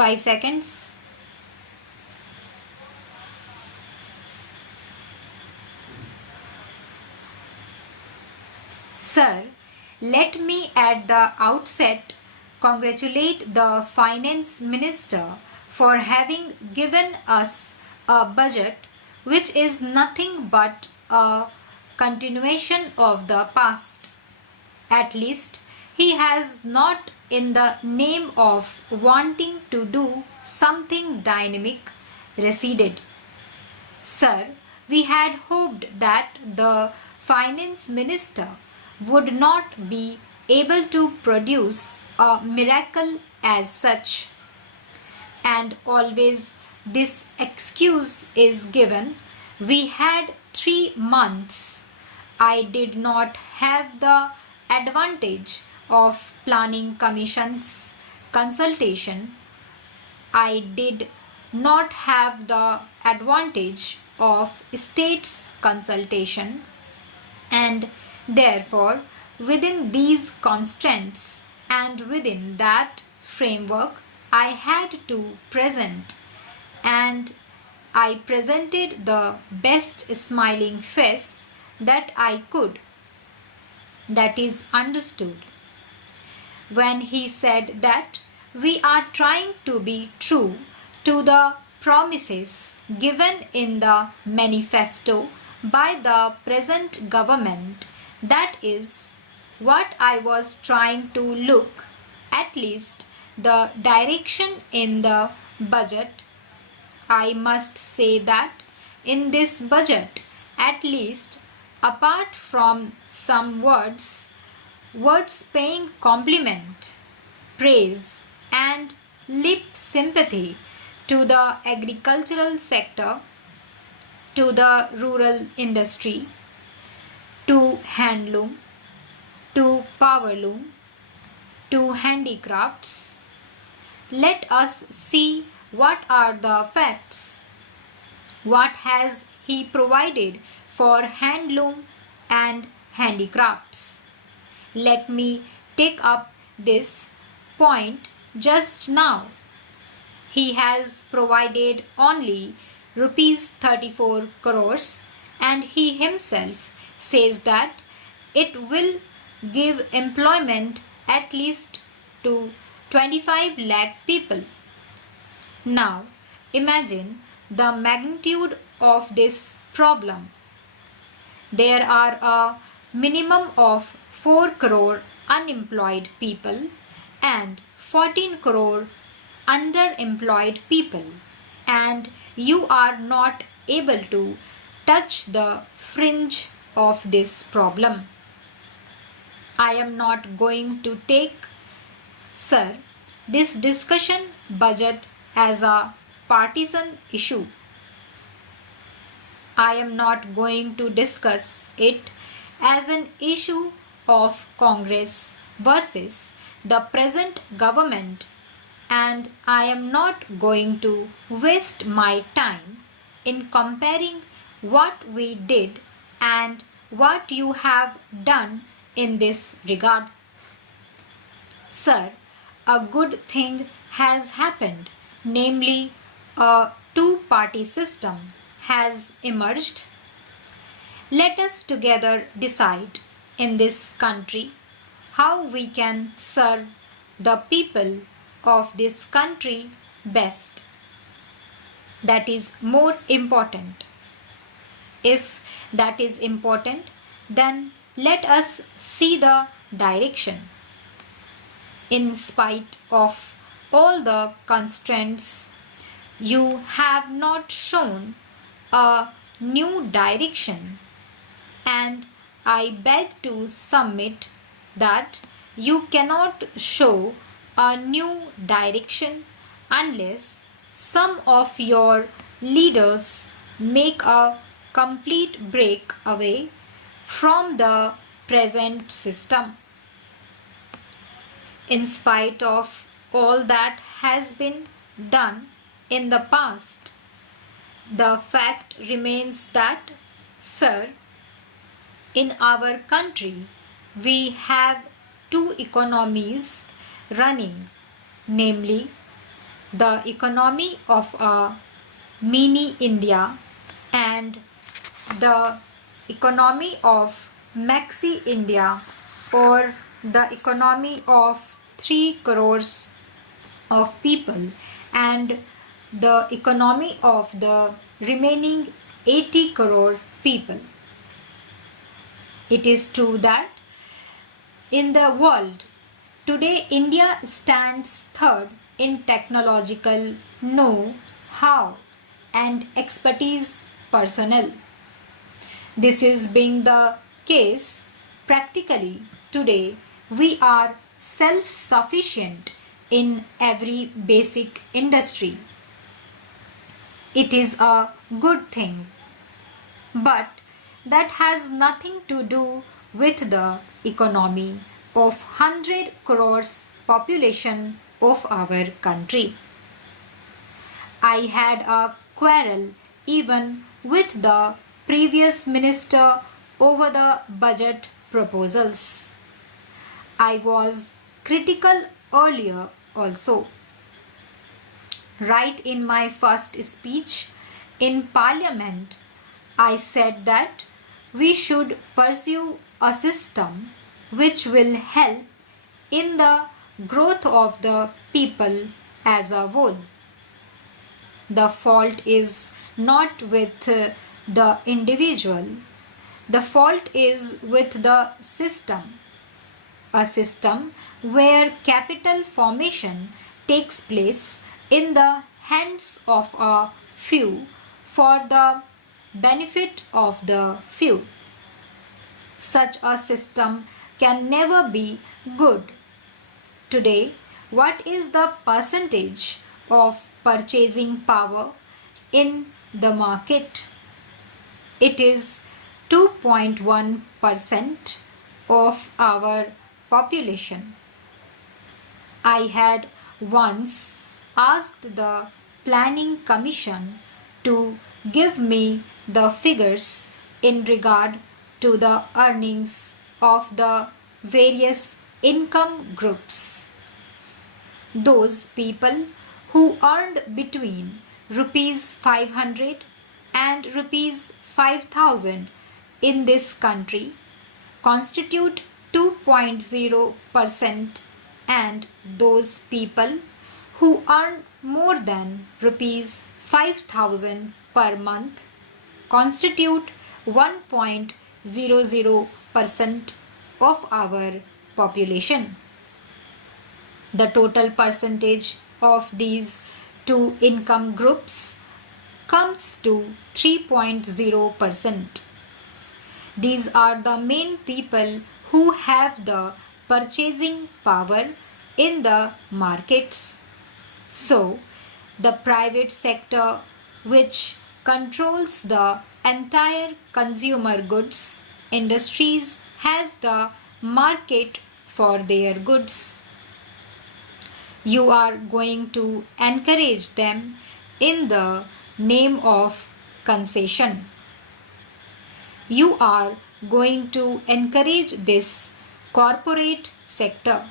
5 seconds. Sir, let me at the outset congratulate the Finance Minister for having given us a budget which is nothing but a continuation of the past. At least he has not, in the name of wanting to do something dynamic, receded. Sir, we had hoped that the Finance Minister would not be able to produce a miracle as such. And always this excuse is given. We had 3 months. I did not have the advantage of planning commission's consultation. I did not have the advantage of state's consultation, and therefore within these constraints and within that framework I had to present, and I presented the best smiling face that I could. That is understood. When he said that we are trying to be true to the promises given in the manifesto by the present government, that is what I was trying to look, at least the direction in the budget. I must say that in this budget, at least apart from some words paying compliment, praise and lip sympathy to the agricultural sector, to the rural industry, to handloom, to powerloom, to handicrafts, let us see what are the facts. What has he provided for handloom and handicrafts? Let me take up this point just now. He has provided only rupees 34 crores, and he himself says that it will give employment at least to 25 lakh people. Now imagine the magnitude of this problem. There are a minimum of 4 crore unemployed people and 14 crore underemployed people, and you are not able to touch the fringe of this problem. I am not going to take, sir, this discussion budget as a partisan issue. I am not going to discuss it as an issue of Congress versus the present government, and I am not going to waste my time in comparing what we did and what you have done in this regard. Sir, a good thing has happened, namely a two-party system has emerged. Let us together decide in this country how we can serve the people of this country best. That is more important. If that is important, then let us see the direction. In spite of all the constraints, you have not shown a new direction, and I beg to submit that you cannot show a new direction unless some of your leaders make a complete break away from the present system. In spite of all that has been done in the past, the fact remains that, sir, in our country we have two economies running, namely the economy of a mini India and the economy of Maxi India, or the economy of 3 crores of people and the economy of the remaining 80 crore people. It is true that in the world today India stands third in technological know-how and expertise personnel. This is being the case practically today we are self-sufficient in every basic industry. It is a good thing, but that has nothing to do with the economy of 100 crores population of our country. I had a quarrel even with the previous minister over the budget proposals. I was critical earlier also. Right in my first speech in Parliament, I said that we should pursue a system which will help in the growth of the people as a whole. The fault is not with the individual, the fault is with the system. A system where capital formation takes place in the hands of a few for the benefit of the few. Such a system can never be good. Today, what is the percentage of purchasing power in the market? It is 2.1% of our population. I had once asked the Planning Commission to give me the figures in regard to the earnings of the various income groups. Those people who earned between rupees 500 and rupees 5,000 in this country constitute 2.0%, and those people who earn more than rupees 5,000 per month constitute 1.00% of our population. The total percentage of these two income groups comes to 3.0%. These are the main people who have the purchasing power in the markets. So, the private sector, which controls the entire consumer goods industries, has the market for their goods. You are going to encourage them in the name of concession. You are going to encourage this corporate sector.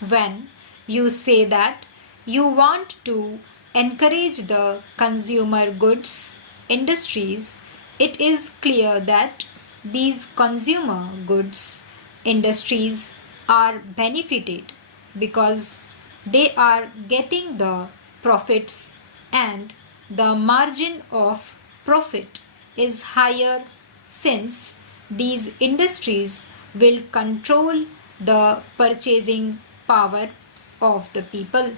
When you say that you want to encourage the consumer goods industries, it is clear that these consumer goods industries are benefited because they are getting the profits, and the margin of profit is higher since these industries will control the purchasing power of the people.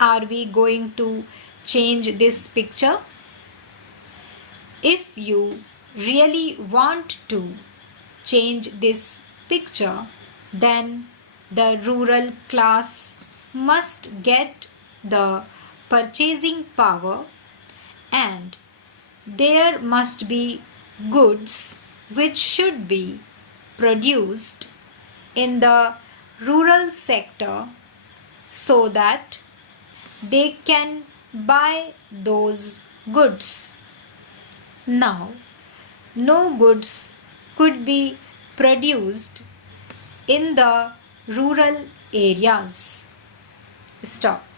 Are we going to change this picture? If you really want to change this picture, then the rural class must get the purchasing power, and there must be goods which should be produced in the rural sector so that they can buy those goods. Now, no goods could be produced in the rural areas. stop.